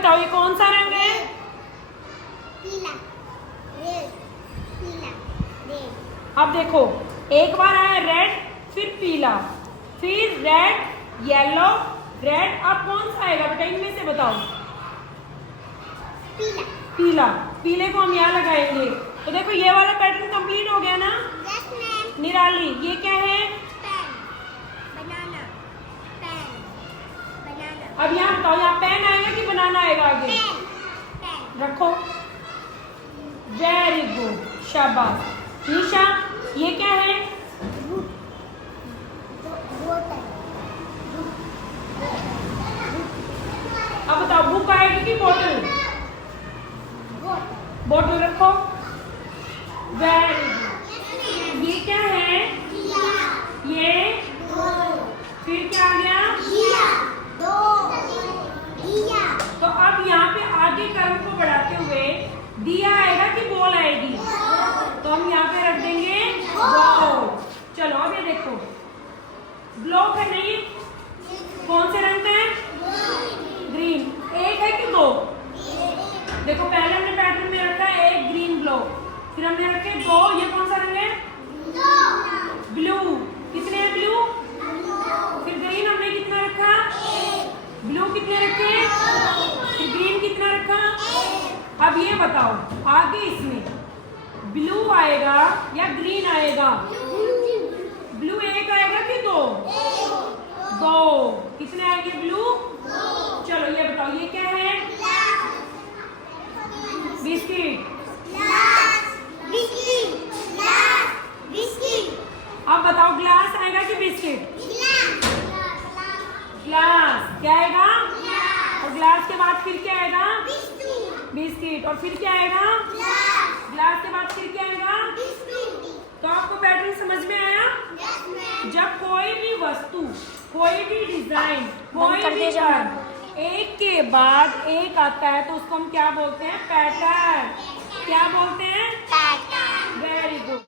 बताओ ये कौन सा रंग है? पीला, रेड, पीला, रेड। अब देखो एक बार आया रेड, फिर पीला, फिर रेड, येलो, रेड। अब कौन सा आएगा बेटा इनमें से बताओ? पीला। पीला। पीले को हम यहाँ लगाएंगे। तो देखो ये वाला पैटर्न कंप्लीट हो गया ना? Yes ma'am. निराली ये क्या है? पेन, बनाना, पेन, बनाना। अब यहाँ बताओ यहाँ पेन आएगा कि बनाना आएगा आगे? Pen, pen. रखो। वेरी गुड, शाबाश। निशा ये क्या है? बोतल। अब बताओ बुक आएगी कि बॉटल? बॉटल रखो। Very good. ये क्या है? ये फिर क्या आ गया? तो अब यहाँ पे आगे क्रम को बढ़ाते हुए दिया आएगा कि बॉल आएगी? तो हम यहाँ पे रख देंगे बॉल। चलो अब ये देखो ग्लोब है नहीं, कौन से रंग का है? ग्रीन। एक है कि दो? देखो पहले हमने पैटर्न में रखा है एक ग्रीन ग्लोब, फिर हमने रखे दो। ये कौन सा रंग है? ब्लू। कितने हैं ब्लू? फिर ग्रीन हमने कितना रखा? ब्लू कितने रखे? फिर ग्रीन कितना रखा? अब ये बताओ आगे इसमें ब्लू आएगा या ग्रीन आएगा? ब्लू एक आएगा कि दो? दो। कितने आएंगे ब्लू? चलो ये बताओ ये क्या है? बिस्किट। अब बताओ ग्लास आएगा कि बिस्किट? ग्लास। क्या आएगा? और ग्लास के बाद फिर क्या आएगा? बिस्किट। और फिर क्या आएगा? ग्लास के बाद फिर क्या आएगा? तो आपको पैटर्न समझ में आया? जब कोई भी वस्तु, कोई भी डिजाइन, कोई भी वर्ड एक के बाद एक आता है तो उसको हम क्या बोलते हैं? पैटर्न। क्या बोलते हैं?